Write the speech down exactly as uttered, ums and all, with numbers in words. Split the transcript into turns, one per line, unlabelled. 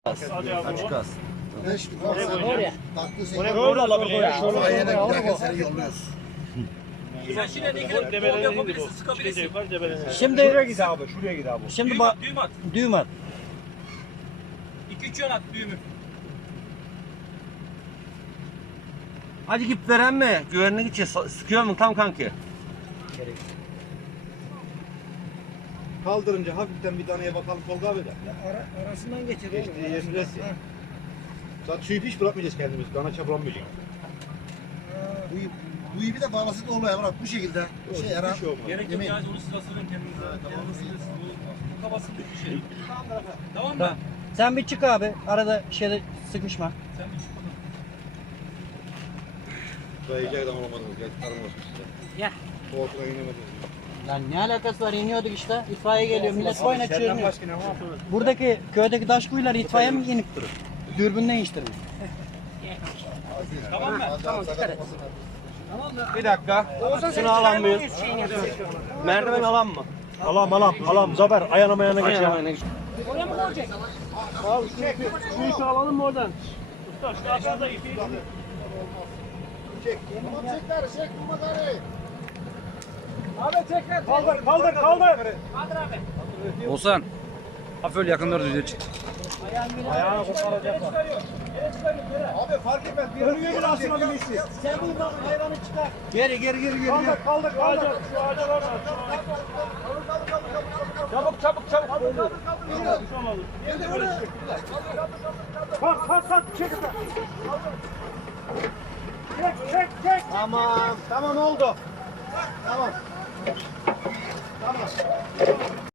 Açık az.
Beş gün sonra
Oraya.
tatlısın.
Oraya böyle alabilir.
Oraya giderken seni yolluyoruz.
Sen şimdi ne kadar bol yapabilirsin, sıkabilirsin.
Şimdi
Şuraya git abi, şuraya git abi.
şimdi
Düğüm
bak
at, düğüm at.
düğüm at.
iki üç yön at düğümü.
Hadi gip veren mi? Güvenlik için sıkıyor mu tam kanki?
Kaldırınca hafiften bir taneye bakalım Tolga abi de.
Ara, arasından geçir
Geçtiği yerin resi. Zaten suyu hiç bırakmayacağız kendimiz. Dana çapılamayacağız.
Bu, bu ipi de bağlasın da oluyor Emrah bu şekilde. Şey
Bir
Erhan.
şey olmaz.
Gerek yok
Yemin.
ya, onu sırasının kendinize. Kendinize bu kabasındaki bir şey. Tamam mı?
Tamam. Sen bir çık abi. Arada şeyde sıkışma.
Sen bir çık bakalım.
Dayayacak adam olamadınız. Gel tarım olsun size.
Gel.
O ortadan inemediniz.
Lan ne alakası var? İniyorduk işte. İtfaiye geliyor. Millet boyuna
Senden
çığırıyor.
başka ne var?
Buradaki köydeki taş kuyular itfaiye mi inip durur? Dürbün değiştirmiş.
Tamam mı?
Tamam dikkat et.
Bir dakika. Şunu alan mıyız? Merdiven alan mı?
Alam alam alam Zafer ayağına mayana geç ya.
Oraya mı koyacak?
Şu ipi alalım mı oradan? Usta şu aşağıda ipi.
Çek. Çekler çek bu makarayı.
Kaldır kaldır kaldır.
Olsan. Hafif öyle yakın doğru düzeye çık.
Ayağını koparacaklar. Abi fark etmez. Bir önüne bir asma bir işi.
Sen buradan hayvanı çıkar.
Geri geri geri geri. Kaldır kaldır kaldır.
Şu ağaca var mı?
Çabuk çabuk çabuk. Kaldır kaldır kaldır. Kalk kalk kalk çek. Çek çek çek. Tamam tamam oldu. Tamam. Tamam.